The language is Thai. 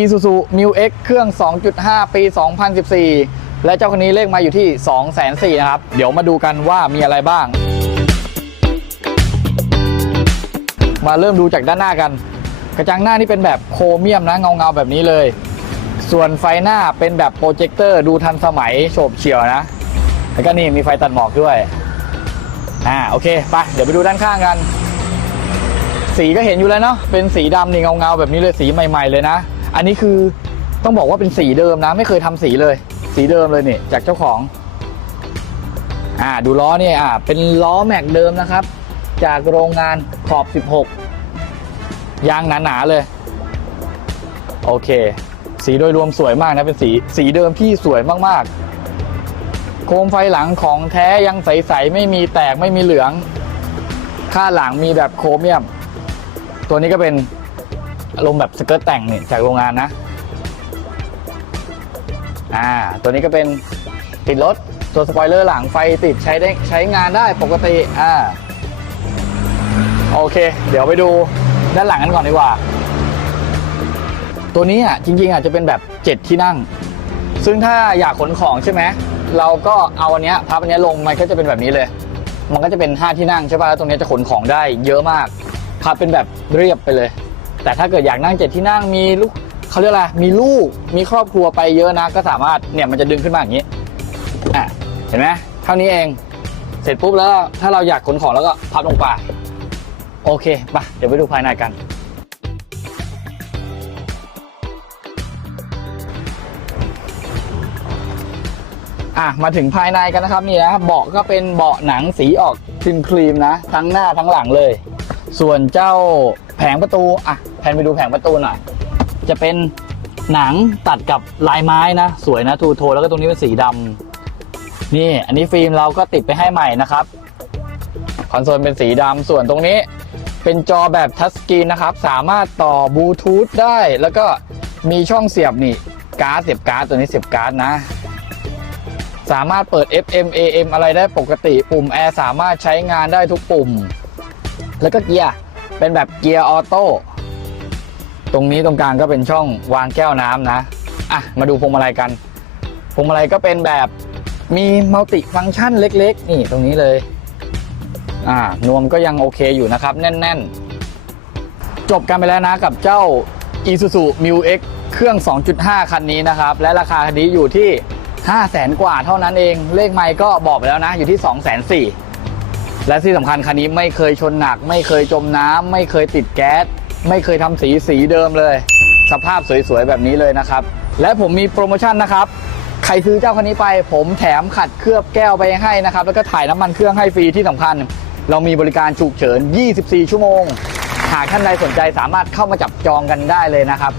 Isuzu Mu X เครื่อง 2.5 ปี 2014 และเจ้าคันนี้เลขมาอยู่ที่ 204,000นะครับ เดี๋ยวมาดูกันว่ามีอะไรบ้าง มาเริ่มดูจากด้านหน้ากัน กระจังหน้านี่เป็นแบบโครเมียมนะเงาๆแบบนี้เลย ส่วนไฟหน้าเป็นแบบโปรเจคเตอร์ดูทันสมัยโฉบเฉี่ยวนะ แล้วก็นี่มีไฟตัดหมอกด้วย อ่าโอเคไปเดี๋ยวไปดูด้านข้างกันสีก็เห็นอยู่แล้วเนาะ เป็นสีดำนี่เงาๆแบบนี้เลยสีใหม่ ๆ เลยนะ อันนี้คือต้องบอกว่าเป็นสีเดิมนะ ไม่เคยทำสีเลย สีเดิมเลยนี่จากเจ้าของ อ่าดูล้อเนี่ยอ่าเป็นล้อแม็กเดิมนะครับ จากโรงงานขอบ 16 ยางหนาๆเลย โอเค สีโดยรวมสวยมากนะเป็นสีสีเดิมที่สวยมากๆ โคมไฟหลังของแท้ยังใสๆไม่มีแตกไม่มีเหลือง ค่าหลังมีแบบโครเมียม ตัวนี้ก็เป็น อารมณ์แบบสเกิร์ตแต่งเนี่ยจากโรงงานนะ อ่า ตัวนี้ก็เป็นติดรถตัวสปอยเลอร์หลังไฟติดใช้ได้ใช้งานได้ปกติ อ่า โอเค เดี๋ยวไปดูด้านหลังกันก่อนดีกว่า ตัวนี้อะจริง ๆอะจะเป็นแบบ 7 ที่นั่ง ซึ่งถ้าอยากขนของใช่ไหม เราก็เอาอันเนี้ยพับอันเนี้ยลงมันก็จะเป็นแบบนี้เลย มันก็จะเป็น 5 ที่นั่งใช่ป่ะแล้วตรงเนี้ยจะขนของได้เยอะมากพับเป็นแบบเรียบไปเลย แต่ถ้าเกิดอยากนั่ง7ที่นั่งมีลูกเขาเรียกอะไรมีลูกมีครอบครัวไปเยอะนะ ก็สามารถเนี่ยมันจะดึงขึ้นมาอย่างนี้อะเห็นไหมเท่านี้เอง เสร็จปุ๊บแล้วถ้าเราอยากขนของแล้วก็พับลงไปโอเคไปเดี๋ยวไปดูภายในกัน อะมาถึงภายในกันนะครับนี่นะเบาะก็เป็นเบาะหนังสีออกครีมครีมนะ ทั้งหน้าทั้งหลังเลย ส่วนเจ้าแผงประตูอะ แผนไปดูแผงประตูหน่อย จะเป็นหนังตัดกับลายไม้นะ สวยนะทูโทแล้วก็ตรงนี้เป็นสีดำนี่ อันนี้ฟิล์มเราก็ติดไปให้ใหม่นะครับคอนโซลเป็นสีดำส่วนตรงนี้เป็นจอแบบทัชสกรีนนะครับ สามารถต่อบลูทูธได้ แล้วก็มีช่องเสียบนี่การ์ดเสียบการ์ดตัวนี้เสียบการ์ดนะ สามารถเปิด FM AM อะไรได้ปกติปุ่มแอร์สามารถใช้งานได้ทุกปุ่ม แล้วก็เกียร์เป็นแบบเกียร์ออโต้ ตรงนี้ตรงกลางก็เป็นช่องวางแก้วน้ำนะอะมาดูพวงมาลัยกันพวงมาลัยก็เป็นแบบมีมัลติฟังก์ชันเล็ก ๆ นี่ตรงนี้เลยอ่านวมก็ยังโอเคอยู่นะครับ แน่น ๆ จบกันไปแล้วนะกับเจ้า Isuzu Mu X เครื่อง 2.5 คันนี้นะครับ และราคาคันนี้อยู่ที่ 5 0 0แสนกว่าเท่านั้นเอง เลขไม่ก็บอกไปแล้วนะ อยู่ที่2 4 0 0 0 0และที่สำคัญคันนี้ไม่เคยชนหนัก ไม่เคยจมน้ำไม่เคยติดแก๊ส ไม่เคยทำสีสีเดิมเลย สภาพสวยๆแบบนี้เลยนะครับ และผมมีโปรโมชั่นนะครับ ใครซื้อเจ้าคันนี้ไป ผมแถมขัดเคลือบแก้วไปให้นะครับ แล้วก็ถ่ายน้ำมันเครื่องให้ฟรีที่สำคัญ เรามีบริการฉุกเฉิน 24 ชั่วโมง หากท่านใดสนใจสามารถเข้ามาจับจองกันได้เลยนะครับ